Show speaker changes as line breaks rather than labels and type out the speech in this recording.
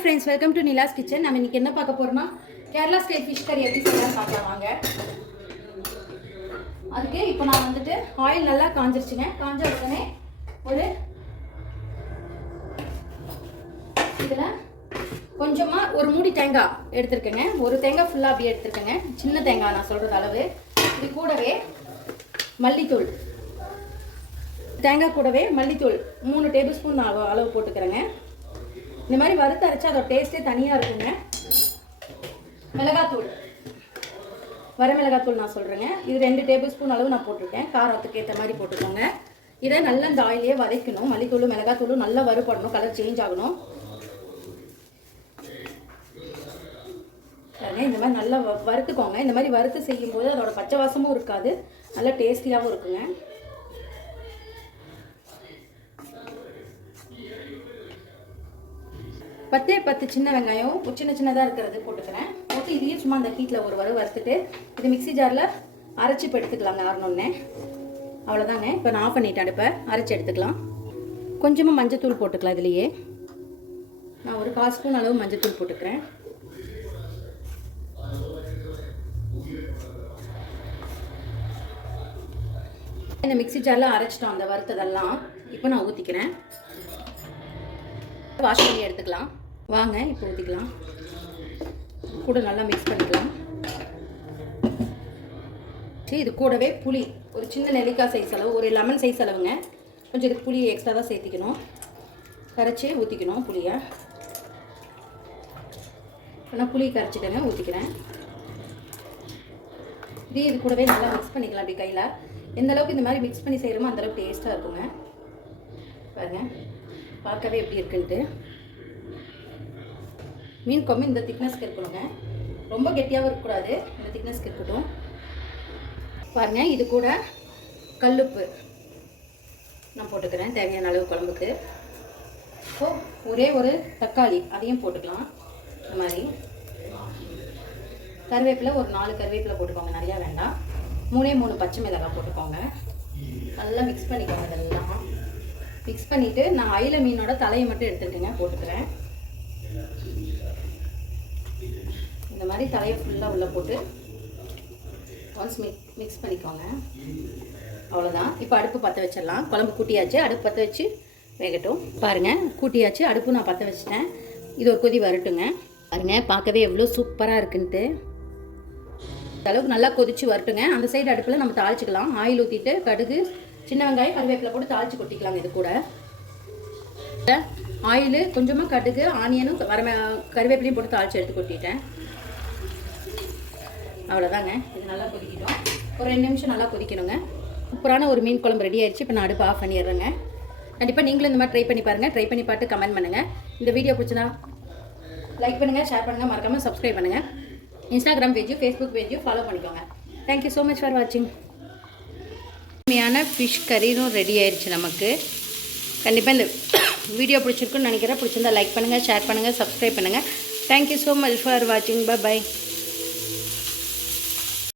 Friends welcome to Nila's kitchen நம்ம இன்றைக்கி என்ன பார்க்க போகிறோம்னா கேரளா ஸ்டைல் ஃபிஷ் கறி எப்படி செய்யலாம் பார்க்கலாம் வாங்க. அதுக்கு இப்போ நான் வந்துட்டு ஆயில் நல்லா காஞ்சிருச்சுங்க. காஞ்ச உடனே ஒரு இதில் கொஞ்சமாக ஒரு மூடி தேங்காய் எடுத்துருக்கேங்க. ஒரு தேங்காய் ஃபுல்லாக அப்படியே எடுத்துருக்கேங்க. சின்ன தேங்காய் நான் சொல்கிறது அளவு. இது கூடவே மல்லித்தூள். தேங்காய் கூடவே மல்லித்தூள் மூணு டேபிள் ஸ்பூன் அளவு அளவு போட்டுக்கிறேங்க. இந்த மாதிரி வறுத்து அரைச்சா அதோட டேஸ்ட்டே தனியாக இருக்குங்க. மிளகாத்தூள். வர மிளகாத்தூள் நான் சொல்கிறேங்க இது ரெண்டு டேபிள் ஸ்பூன் அளவு நான் போட்டிருக்கேன். காரத்துக்கு ஏற்ற மாதிரி போட்டுக்கோங்க. இதை நல்லா இந்த ஆயிலே வதக்கணும். மல்லித்தூள் மிளகாத்தூளும் நல்லா வறுபடணும். கலர் சேஞ்ச் ஆகணும். இந்த மாதிரி நல்லா வ- வறுத்துக்கோங்க. இந்த மாதிரி வறுத்து செய்யும்போது அதோட பச்சை வாசமும் இருக்காது. நல்லா டேஸ்டியாகவும் இருக்குங்க. பத்தே பத்து சின்ன வெங்காயம் சின்ன சின்னதாக இருக்கிறது போட்டுக்கிறேன். போட்டு இதையும் சும்மா அந்த ஹீட்டில் ஒரு வறு வறுத்துட்டு இது மிக்ஸி ஜாரில் அரைச்சி இப்போ எடுத்துக்கலாங்க ஆறணுன்னே அவ்வளோதாங்க இப்போ நான் ஆஃப் பண்ணிட்டேன் அடுப்பை. அரைச்சி எடுத்துக்கலாம். கொஞ்சமாக மஞ்சத்தூள் போட்டுக்கலாம் இதுலேயே. நான் ஒரு கால் ஸ்பூன் அளவு மஞ்சத்தூள் போட்டுக்கிறேன். இந்த மிக்ஸி ஜாரில் அரைச்சிட்டோம் அந்த வறுத்ததெல்லாம். இப்போ நான் ஊற்றிக்கிறேன் வாஷ் பண்ணி எடுத்துக்கலாம். வாங்க இப்போ ஊற்றிக்கலாம் கூட நல்லா மிக்ஸ் பண்ணிக்கலாம். சரி இது கூடவே புளி. ஒரு சின்ன நெல்லிக்காய் சைஸ் அளவு ஒரு லெமன் சைஸ் அளவுங்க. கொஞ்சம் இதுக்கு புளி எக்ஸ்ட்ரா தான் சேர்த்திக்கணும். கரைச்சி ஊற்றிக்கணும் புளியை. நான் புளி கரைச்சிட்டேங்க ஊற்றிக்கிறேன் இதே இது கூடவே நல்லா மிக்ஸ் பண்ணிக்கலாம் அப்படி கையில். எந்த அளவுக்கு இந்த மாதிரி மிக்ஸ் பண்ணி செய்கிறோமோ அந்தளவுக்கு டேஸ்ட்டாக இருக்குங்க. பாருங்கள் பார்க்கவே எப்படி இருக்குன்ட்டு. மீன் கொம்பு இந்த திக்னஸ்க்கு இருக்கணுங்க. ரொம்ப கெட்டியாகவும் இருக்கக்கூடாது. இந்த திக்னஸ்க்கு இருக்கட்டும். பாருங்க இது கூட கல்லுப்பு. நான் போட்டுக்கிறேன் தேவையான அளவு குழம்புக்கு. ஸோ ஒரே ஒரு தக்காளி அதையும் போட்டுக்கலாம். இந்த மாதிரி. கருவேப்பிலை ஒரு நாலு கருவேப்பிலை போட்டுக்கோங்க. நிறையா வேண்டாம். மூணே மூணு பச்சை மிளகாய் போட்டுக்கோங்க. நல்லா மிக்ஸ் பண்ணிக்கோங்க இதெல்லாம். மிக்ஸ் பண்ணிவிட்டு நான் அயில மீனோட தலையை மட்டும் எடுத்துருக்கேங்க போட்டுக்கிறேன். இந்த மாதிரி தலையை ஃபுல்லாக உள்ளே போட்டு ஒன்ஸ் மிக் மிக்ஸ் பண்ணிக்கோங்க. அவ்வளோதான் இப்போ அடுப்பு பற்ற வச்சிடலாம். குழம்பு கூட்டியாச்சு. அடுப்பு பற்ற வச்சு வேகட்டும். பாருங்கள் கூட்டியாச்சு. அடுப்பு நான் பற்ற வச்சிட்டேன். இது ஒரு கொதி வரட்டுங்க. பாருங்க பார்க்கவே எவ்வளோ சூப்பராக இருக்குன்ட்டு. அளவுக்கு நல்லா கொதிச்சு வரட்டுங்க. அந்த சைடு அடுப்பில் நம்ம தாளிச்சிக்கலாம். ஆயில் ஊற்றிட்டு கடுகு சின்ன வெங்காயம் கருவேப்பிலை போட்டு தாளிச்சு கொட்டிக்கலாங்க இது கூட. ஆயில் கொஞ்சமாக கடுகு ஆனியனும் வர கருவேப்பிலையும் போட்டு தாளிச்சு எடுத்து கொட்டிட்டேன். அவ்வளோதாங்க இது நல்லா கொதிக்கிட்டோம். ஒரு ரெண்டு நிமிஷம் நல்லா கொதிக்கணுங்க. சூப்பரான ஒரு மீன் குழம்பு ரெடி ஆயிடுச்சு. இப்போ நான் அடுப்பு ஆஃப் பண்ணிடுறேங்க. கண்டிப்பாக நீங்களும் இந்த மாதிரி ட்ரை பண்ணி பாருங்கள் ட்ரை பண்ணி பார்த்து கமெண்ட் பண்ணுங்கள் இந்த வீடியோ பிடிச்சினா லைக் பண்ணுங்கள் ஷேர் பண்ணுங்கள் மறக்காமல் சப்ஸ்கிரைப் பண்ணுங்கள் இன்ஸ்டாகிராம் பேஜும் ஃபேஸ்புக் பேஜும் ஃபாலோ பண்ணிக்கோங்க. Thank you so much for வாட்சிங் உண்மையான ஃபிஷ் கறியும் ரெடி ஆயிடுச்சு நமக்கு. கண்டிப்பாக இந்த வீடியோ பிடிச்சிருக்குன்னு நினைக்கிறேன். பிடிச்சிருந்தா லைக் பண்ணுங்கள் ஷேர் பண்ணுங்கள் சப்ஸ்கிரைப் பண்ணுங்கள் thank you so much for வாட்சிங் பை பை